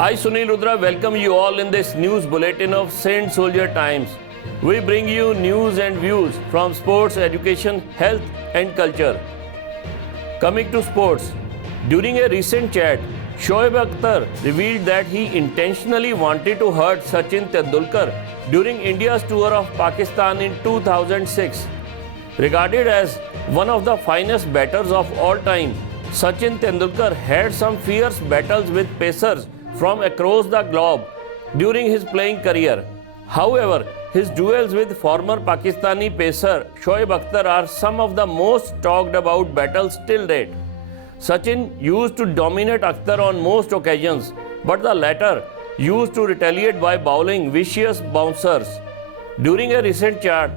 I, Sunil Rudra, welcome you all in this news bulletin of Saint Soldier Times. We bring you news and views from sports, education, health, and culture. Coming to sports, during a recent chat, Shoaib Akhtar revealed that he intentionally wanted to hurt Sachin Tendulkar during India's tour of Pakistan in 2006. Regarded as one of the finest batters of all time, Sachin Tendulkar had some fierce battles with pacers from across the globe during his playing career. However, his duels with former Pakistani pacer Shoaib Akhtar are some of the most talked about battles till date. Sachin used to dominate Akhtar on most occasions, but the latter used to retaliate by bowling vicious bouncers. During a recent chat,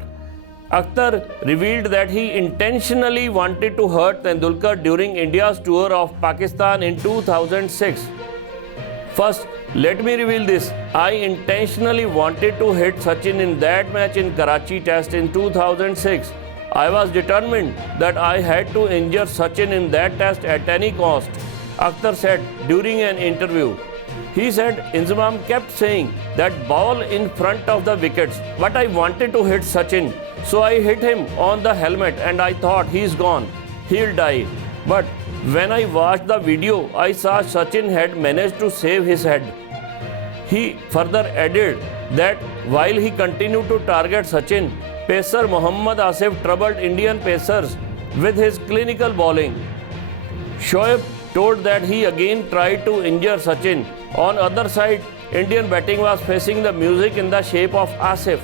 Akhtar revealed that he intentionally wanted to hurt Tendulkar during India's tour of Pakistan in 2006. First, let me reveal this. I intentionally wanted to hit Sachin in that match in Karachi Test in 2006. I was determined that I had to injure Sachin in that test at any cost, Akhtar said during an interview. He said Inzamam kept saying that ball in front of the wickets, but I wanted to hit Sachin. So I hit him on the helmet and I thought he's gone, he'll die. But when I watched the video, I saw Sachin had managed to save his head. He further added that while he continued to target Sachin, pacer Mohammad Asif troubled Indian pacers with his clinical bowling. Shoaib told that he again tried to injure Sachin. On other side, Indian batting was facing the music in the shape of Asif.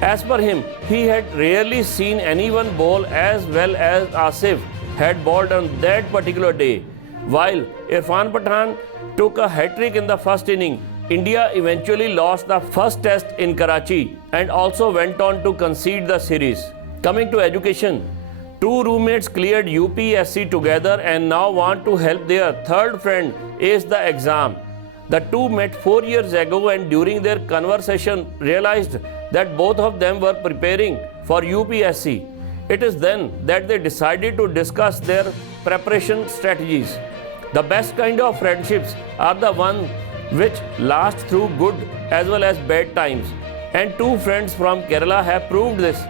As per him, he had rarely seen anyone bowl as well as Asif had bowled on that particular day. While Irfan Pathan took a hat-trick in the first inning, India eventually lost the first test in Karachi and also went on to concede the series. Coming to education, two roommates cleared UPSC together and now want to help their third friend ace the exam. The two met 4 years ago and during their conversation realized that both of them were preparing for UPSC. It is then that they decided to discuss their preparation strategies. The best kind of friendships are the ones which last through good as well as bad times. And two friends from Kerala have proved this.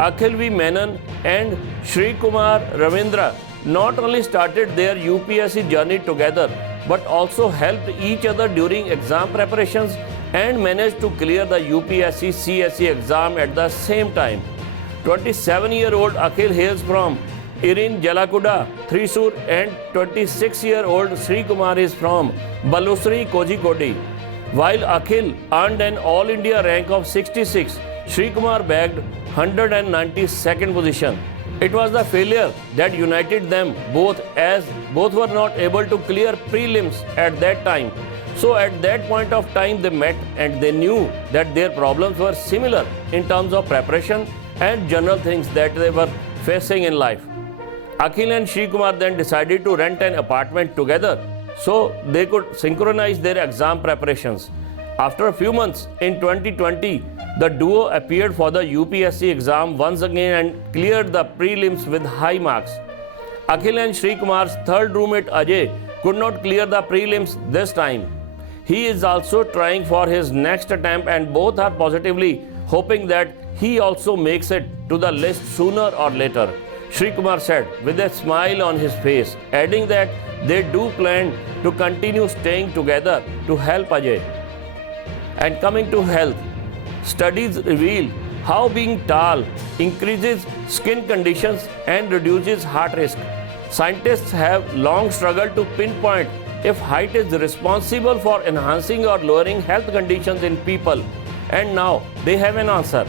Akhil V. Menon and Sri Kumar Ravindra not only started their UPSC journey together, but also helped each other during exam preparations and managed to clear the UPSC CSE exam at the same time. 27-year-old Akhil hails from Irin Jalakuda, Thrissur, and 26-year-old Sri Kumar is from Balusri, Kozhikode. While Akhil earned an All India rank of 66, Sri Kumar bagged 192nd position. It was the failure that united them both, as both were not able to clear prelims at that time. So at that point of time they met and they knew that their problems were similar in terms of preparation and general things that they were facing in life. Akhil and Sri Kumar then decided to rent an apartment together so they could synchronize their exam preparations. After a few months in 2020, the duo appeared for the UPSC exam once again and cleared the prelims with high marks. Akhil and Sri Kumar's third roommate Ajay could not clear the prelims this time. He is also trying for his next attempt and both are positively hoping that he also makes it to the list sooner or later, Sri Kumar said with a smile on his face, adding that they do plan to continue staying together to help Ajay. And coming to health, studies reveal how being tall increases skin conditions and reduces heart risk. Scientists have long struggled to pinpoint if height is responsible for enhancing or lowering health conditions in people. And now they have an answer.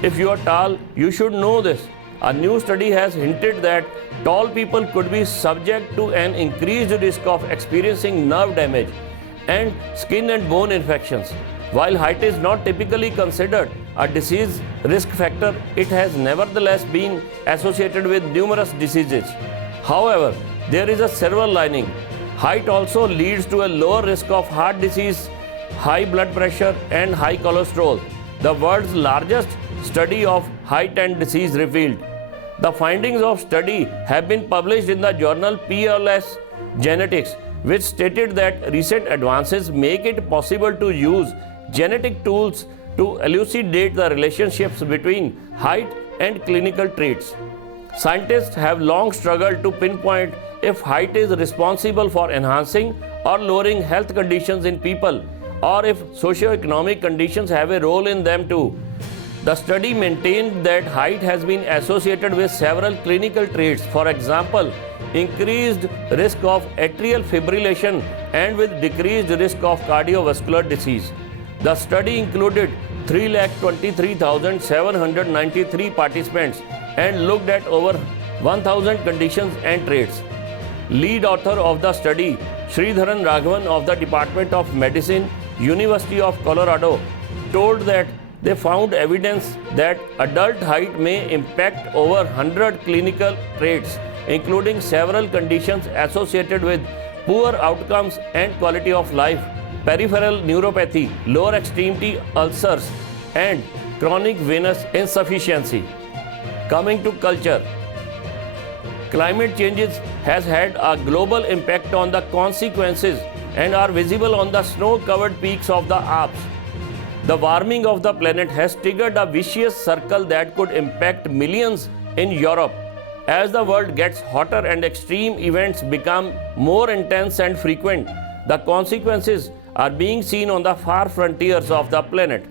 If you are tall, you should know this. A new study has hinted that tall people could be subject to an increased risk of experiencing nerve damage and skin and bone infections. While height is not typically considered a disease risk factor, it has nevertheless been associated with numerous diseases. However, there is a silver lining. Height also leads to a lower risk of heart disease, high blood pressure, and high cholesterol. The world's largest study of height and disease revealed. The findings of study have been published in the journal PLS Genetics which stated that recent advances make it possible to use genetic tools to elucidate the relationships between height and clinical traits. Scientists have long struggled to pinpoint if height is responsible for enhancing or lowering health conditions in people, or if socioeconomic conditions have a role in them too. The study maintained that height has been associated with several clinical traits, for example, increased risk of atrial fibrillation and with decreased risk of cardiovascular disease. The study included 3,23,793 participants and looked at over 1,000 conditions and traits. Lead author of the study, Sridharan Raghavan of the Department of Medicine, University of Colorado, told that they found evidence that adult height may impact over 100 clinical traits, including several conditions associated with poor outcomes and quality of life, peripheral neuropathy, lower extremity ulcers, and chronic venous insufficiency. Coming to culture, climate changes has had a global impact on the consequences and are visible on the snow-covered peaks of the Alps. The warming of the planet has triggered a vicious circle that could impact millions in Europe. As the world gets hotter and extreme events become more intense and frequent, the consequences are being seen on the far frontiers of the planet.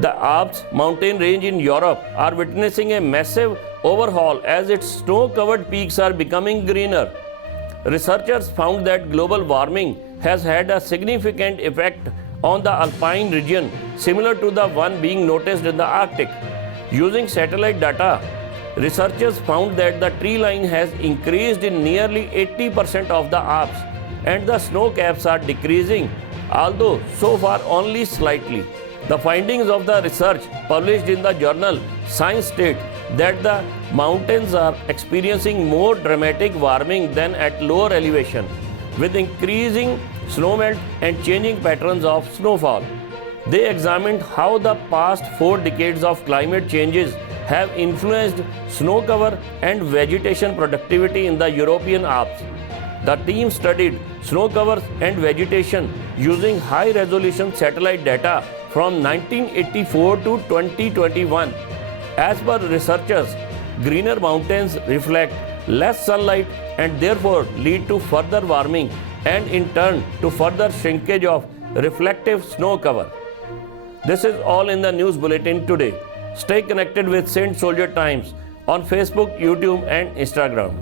The Alps mountain range in Europe are witnessing a massive overhaul as its snow-covered peaks are becoming greener. Researchers found that global warming has had a significant effect on the alpine region, similar to the one being noticed in the Arctic. Using satellite data, researchers found that the tree line has increased in nearly 80% of the Alps, and the snow caps are decreasing, although so far only slightly. The findings of the research published in the journal Science state that the mountains are experiencing more dramatic warming than at lower elevation, with increasing snowmelt and changing patterns of snowfall. They examined how the past 4 decades of climate changes have influenced snow cover and vegetation productivity in the European Alps. The team studied snow covers and vegetation using high-resolution satellite data from 1984 to 2021. As per researchers, greener mountains reflect less sunlight and therefore lead to further warming and in turn to further shrinkage of reflective snow cover. This is all in the news bulletin today. Stay connected with Saint Soldier Times on Facebook, YouTube and Instagram.